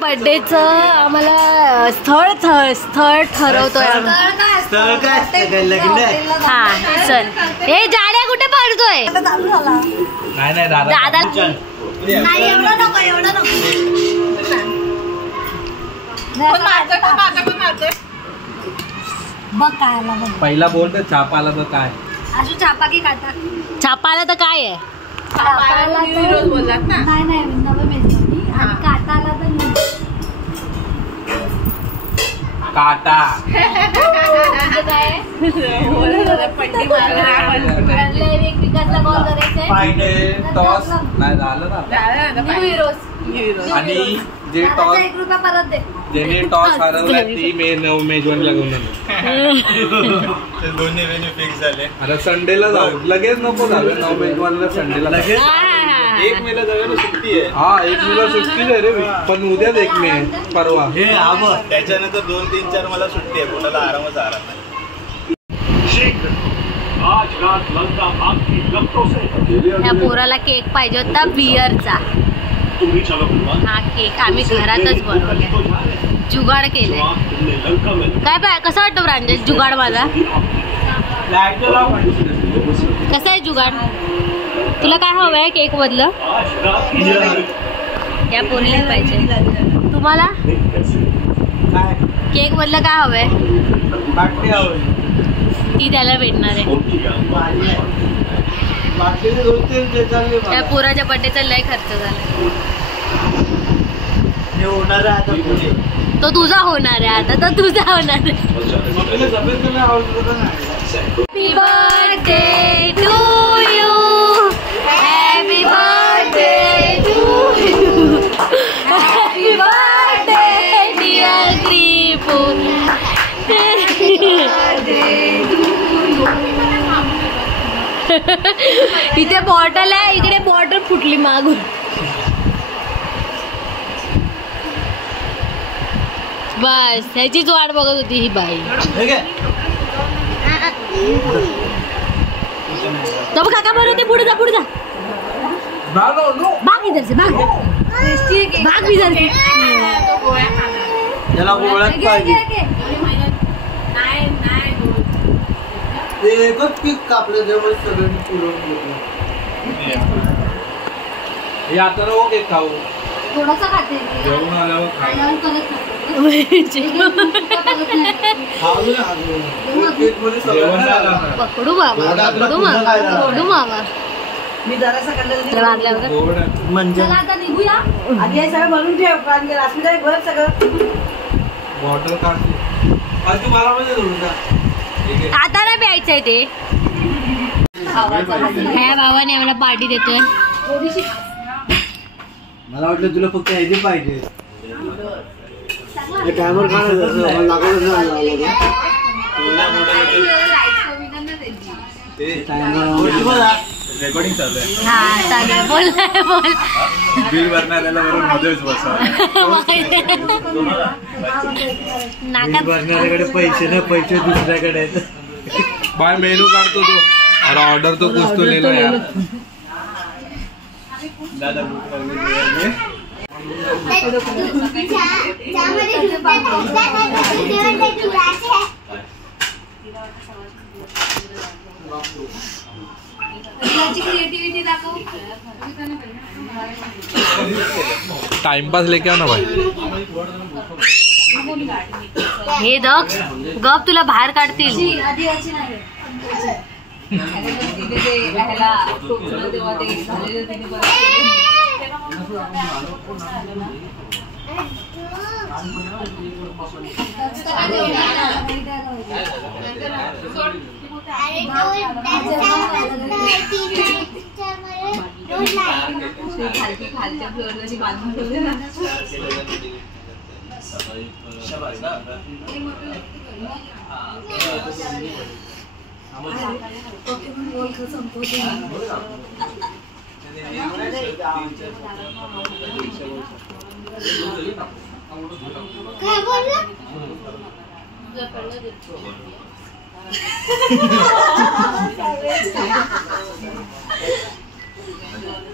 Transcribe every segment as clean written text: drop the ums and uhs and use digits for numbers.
बर्थडेच आम्हाला स्थळ ठरवतोय हा सर. हे जाड्या कुठे पडतोय? दादा पहिला बोल तर छापा आला तर काय? छापा की काटा? छापा आला तर काय आहे? काटा टॉस नाही झालं ना. आणि जे टॉस ज्याने टॉस हरवला ती मेजवानीला घेऊन दोन्ही वेन्यू फिक्स झाले. आता संडेला जाऊ. लगेच नको झालं 9 मेजवानीला संडेला लगेच. 1 मेला जाऊया सुट्टी आहे. हा 1 मेला सुट्टी आहे रे. पण उद्याच 1 मे परवा. हे त्याच्यानंतर 2, 3, 4 मला सुट्टी आहे. पोटाला आरामच आराम आहे. त्या पोराला केक पाहिजे होता बियरचा. हा केक आम्ही घरातच बनवलाय. जुगाड केलाय. काय कसं वाटतं प्रांजल जुगाड माझा? कसा आहे जुगाड? तुला काय हवंय केक मधलं? या पोरीला पाहिजे. तुम्हाला केक मधलं काय हवंय? ती त्याला भेटणार आहे. त्या पोराच्या बर्थडेचा लय खर्च झाला. तो तुझा होणार आहे आता. तो तुझा होणार आहे. Happy birthday to you. Happy birthday to you. Happy birthday dear क्रीपू. इथे बॉटल आहे. इकडे बॉटल फुटली मागून. बस ह्याचीच वाट बघत होती ही बाई. काका बरोबर पुढे जा पुढे जा. भाग इधर से भाग. भाग इधर से. त्याला ओळख पाहिजे. कापलं जवळ सगळ्यांनी पुरवून हे आता नको केक खाऊ. थोडासा खाते. जेवण आल्यावर पकडू बाबा. पकडू मामा. मी जरासा म्हणजे आता निघूया. आधी हे सगळं भरून ठेव. कारण रासमीला भर सगळं. बॉटल काढली. मला म्हणजे आता नाही प्यायचंय ते. ह्या भावाने आम्हाला पार्टी देतोय. मला वाटलं तुला फक्त ह्याची पाहिजे. रेकॉर्डिंग चालू आहे. हा चालेल. बोल बिल भरणाऱ्याला बरोबर मध्येच बसा. भरणाऱ्याकडे पैसे ना पैसे दुसऱ्याकडे आहेत. बाय मेनू काढतो तो. अरे ऑर्डर तो कुछ तो लेना यार. दादा टाइमपास लेके आओ ना भाई. हे दक्ष गप तुला बाहेर काढतील.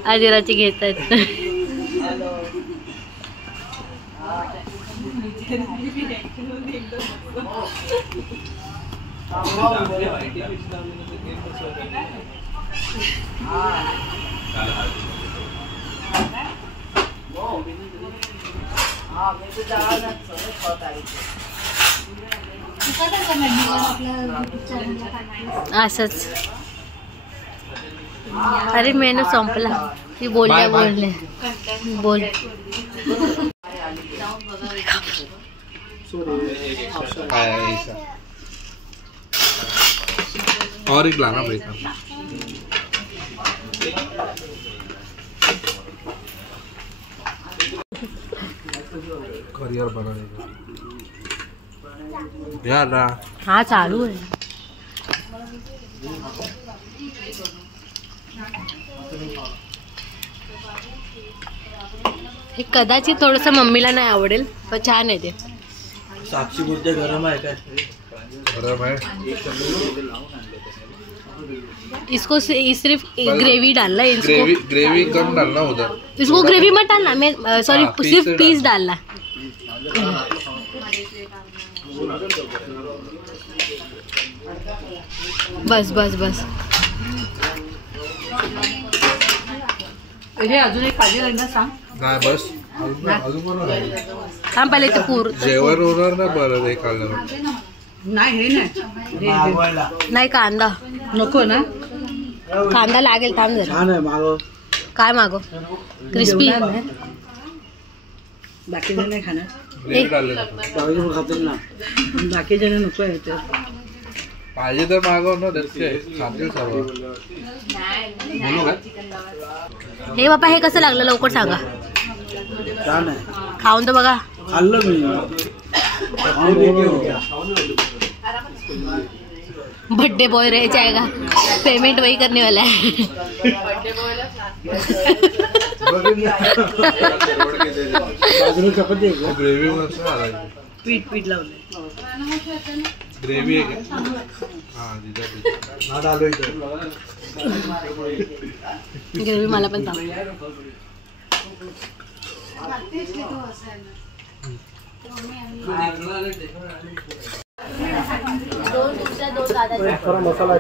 आजीराची घेत आहेत. असंच. अरे मेनू संपला. ती बोलल्या बोल. और एक लाना भाई साहब. करियर बनाने का यार ना. हाँ चालू है. हे कदाचित थोडस मम्मीला नाही आवडेल पण छान आहे ते. साक्षी बोलते गरम आहे काय? गरम है. इसको सिर्फ ग्रेवी डालना है. ग्रेवी कम डालना उधर. इसको ग्रेवी मत डालना. मैं सॉरी सिर्फ पीस डालना. बस बस बस. अजून एक काजू रंगा सांग. नाही बस. अजून थांब पहिले ते पूर जेवण होणार ना बरं हे खाल्लं. नाही हे नाही कांदा नको ना. कांदा लागेल. थांब जरा. छान आहे मागव. काय मागो? क्रिस्पी. बाकी नाही खाणार. खातील ना. बाकी जण नको आहे ते. पाहिजे तर मागव ना. खातील सर्व. बोलू का? हे बापा हे कसं लागलं लवकर सांगा. छान आहे. खाऊन तर बघा. खाल्लं मी. बर्थडे बॉय रह जाएगा. पेमेंट वही करने वाला है. ग्रेवी मस्त आला. पीठ लावले. ग्रेवी आहे का? हां दिदा. आलो इथं. ग्रेवी मला पण सांग. मसाला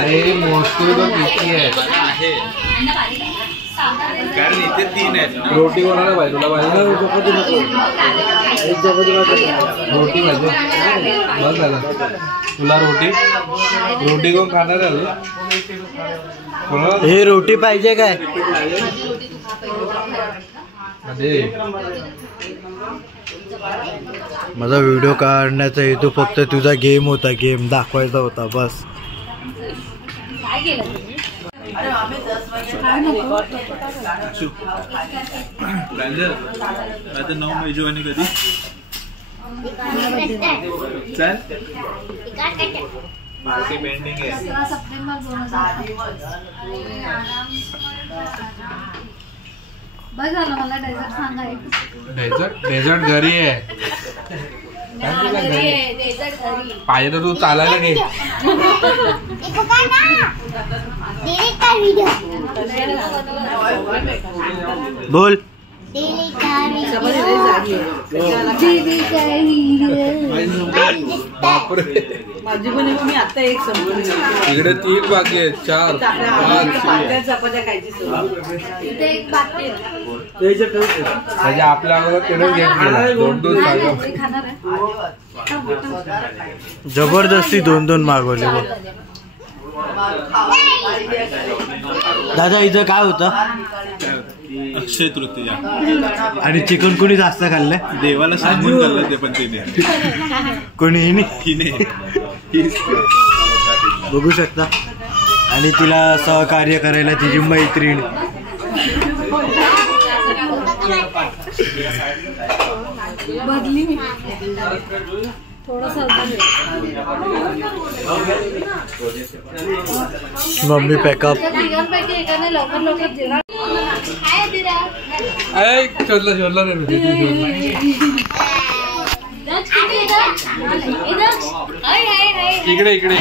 अरे मोस्टली तो किती आहे. कारण इथे 3 आहेत. रोटी कोणाला पाहिजे? तुला पाहिजे ना? रोटी पाहिजे. बस झालं. तुला रोटी कोण खाणार आहे? हे रोटी पाहिजे काय? माझा व्हिडिओ काढण्याचा हेतू फक्त तुझा गेम होता. गेम दाखवायचा होता बस. आता 9 मेजवानी कधी? चल मार्के पेंडिंग आहे. 17 सप्टेंबर 2007. बस झालं. मला डेझर्ट सांगा. डेझर्ट घरी आहे. पाहिजे तर तू चालायला घे. बोल. बापरे. माझी पण मी आता एक संपली. इकडे 3 बाकी आहेत. 4 5 चपात्या खायची म्हणजे आपल्या अगोदर तेवढं घेत गेला. 2-2 जबरदस्ती 2-2 मागवले. दादा इथं काय होतं? अक्षय तृतीया आणि चिकन कोणी जास्त खाल्लंय? देवाला सांगून खाल्लं ते पण तिने. कोणी हिने. बघू शकता. आणि तिला सहकार्य करायला तिची मैत्रीण. मम्मी पॅकअप शोधला इकडे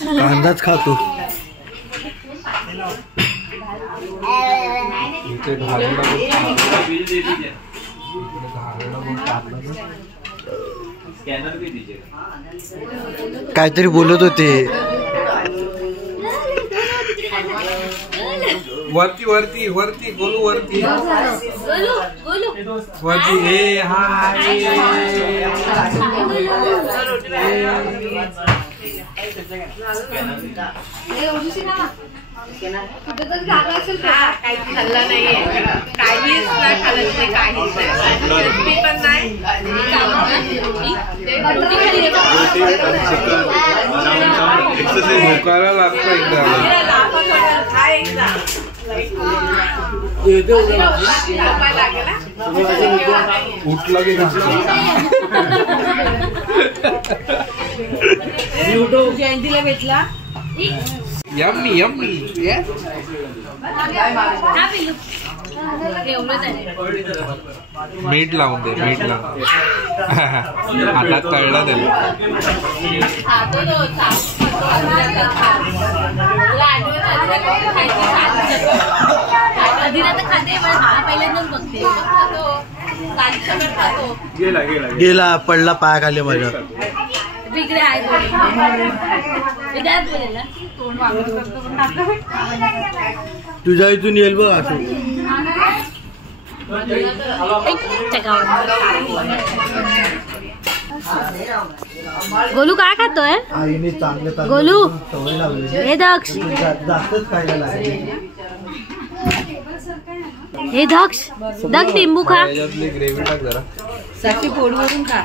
कांदाच खातो. काहीतरी बोलत होते. वरती गोलू वरती हे खाल्ला नाहीये काहीच नाही खाल्लं मी पण नाही भुकायला लागतं एकदा. उठला की जयंतीला भेटला. यम्मी मीठ लावून दे. हातात तळला त्याला. गेला पडला पायाखाली माझ्या. तुझ्या इथून येईल बघ असं. गोलू काय खातोय? आईने चांगले गोलू सवय लावली. हे दक्ष जास्तच खायला लागले. हे दक्ष लिंबू खा. ग्रेव्ही टाक जरा. साक्षी पोटवरून खा.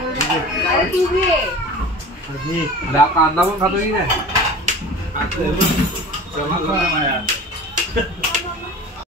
कांदा पण खातो की नाही.